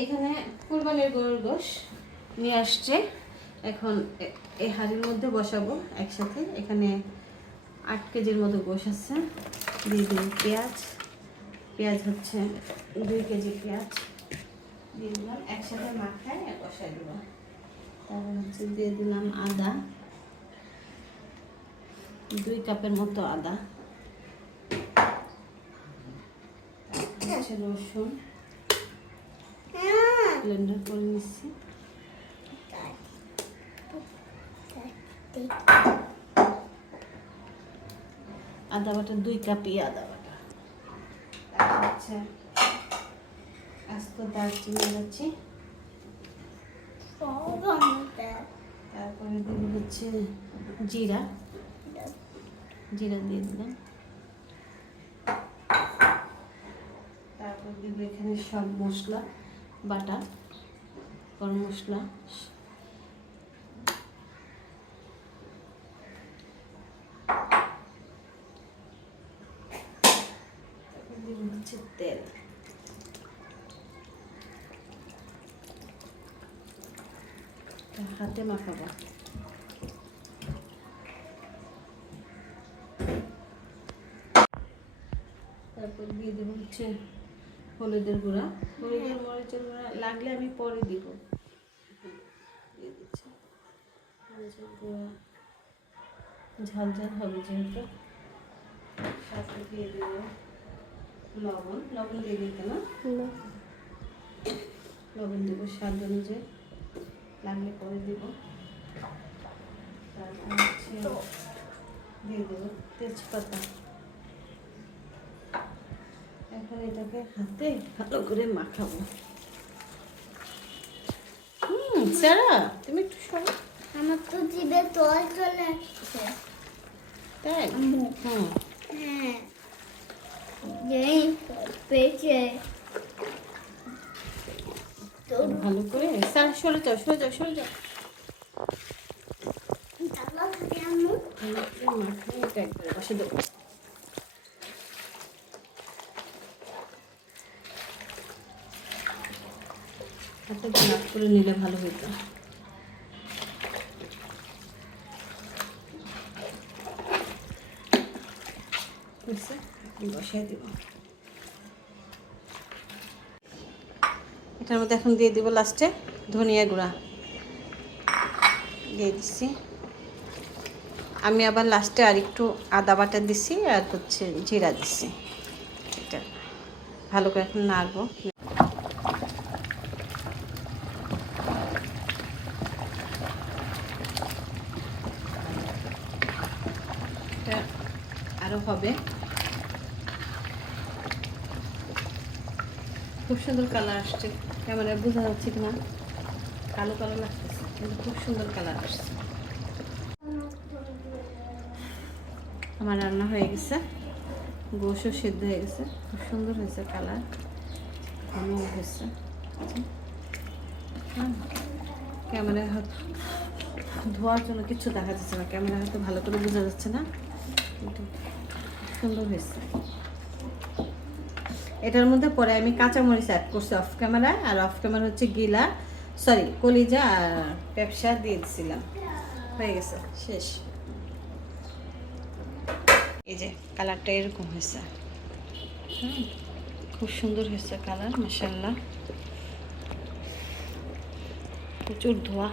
এখানে কুরবানির গরুর গোশ নিয়ে আসছে। এখন এই হাঁড়ির মধ্যে বসাবো একসাথে। এখানে 8 কেজির মতো গোশ আছে। দিয়ে দিই পেঁয়াজ। পেঁয়াজ হচ্ছে 2 কেজি পেঁয়াজ দিয়ে দিলাম, একসাথে মাখায় বসাই দেব। তারপর হচ্ছে দিয়ে দিলাম আদা, 2 কাপের মতো আদা। হচ্ছে রসুন ব্লেন্ডার করে নিচ্ছি। আদা বাটা 2 কাপই আদা বাটা। তারপর হচ্ছে আস্ত দারচিনি দিচ্ছি। তারপরে দিব হচ্ছে জিরা, জিরা দিয়ে দিলাম। তারপর দিব এখানে সব মশলা বাটা, গরম মশলা, তারপর দিব হচ্ছে তেল। হাতে মাখাবো। তারপর দিয়ে দেবো হচ্ছে হলুদের গুঁড়া, হলুদের মরিচের গুঁড়া লাগলে আমি পরে দিব। দিয়ে দিচ্ছি মরিচের গুঁড়া, ঝাল ঝাল হবে যেহেতু। সাথে দিয়ে দেবো লবণ, লবণ দিয়ে দিতে না, লবণ দেবো স্বাদ অনুযায়ী, লাগলে পরে দেবো। তারপর হচ্ছে দিয়ে দেবো তেজপাতা। এখন এটাকে হাতে ভালো করে মাখাবো। সারা তুমি একটু সরো, আমার তো জিভে জল চলে আসছে। তাই? হ্যাঁ, যেই পেয়েছে তো ভালো করে সারা সরে যাও, সরে যাও, সরে যাও। তালা থাকে আম্মু। মাখায় এটা একবারে বসে দেবো। হাতে ভাগ করে নিলে ভালো হইতো। বসাই দিব। এটার মধ্যে এখন দিয়ে দিব লাস্টে ধনিয়া গুঁড়া দিয়ে দিচ্ছি। আমি আবার লাস্টে আর একটু আদা বাটা দিছি আর হচ্ছে জিরা দিচ্ছি। এটা ভালো করে এখন নাড়বো। এটা আরও হবে। খুব সুন্দর কালার আসছে, ক্যামেরায় বোঝা যাচ্ছে কিনা, কালো কালো লাগতেছে কিন্তু খুব সুন্দর কালার আসছে। আমার রান্না হয়ে গেছে, গোশও সিদ্ধ হয়ে গেছে, খুব সুন্দর হয়েছে কালার, ঘন হয়েছে। ক্যামেরায় হয়তো ধোয়ার জন্য কিছু দেখা যাচ্ছে না, ক্যামেরা হয়তো ভালো করে বোঝা যাচ্ছে না, কিন্তু সুন্দর হয়েছে। এটার মধ্যে পরে আমি কাঁচামরিচ অ্যাড করছি অফ ক্যামেরা, আর অফ ক্যামেরা হচ্ছে গিলা কলিজা আর পেপসা দিয়ে দিছিলাম। হয়ে গেছে, শেষ। এই যে কালারটা এরকম হয়েছে, খুব সুন্দর হয়েছে কালার, মাশাআল্লাহ। প্রচুর ধোয়া।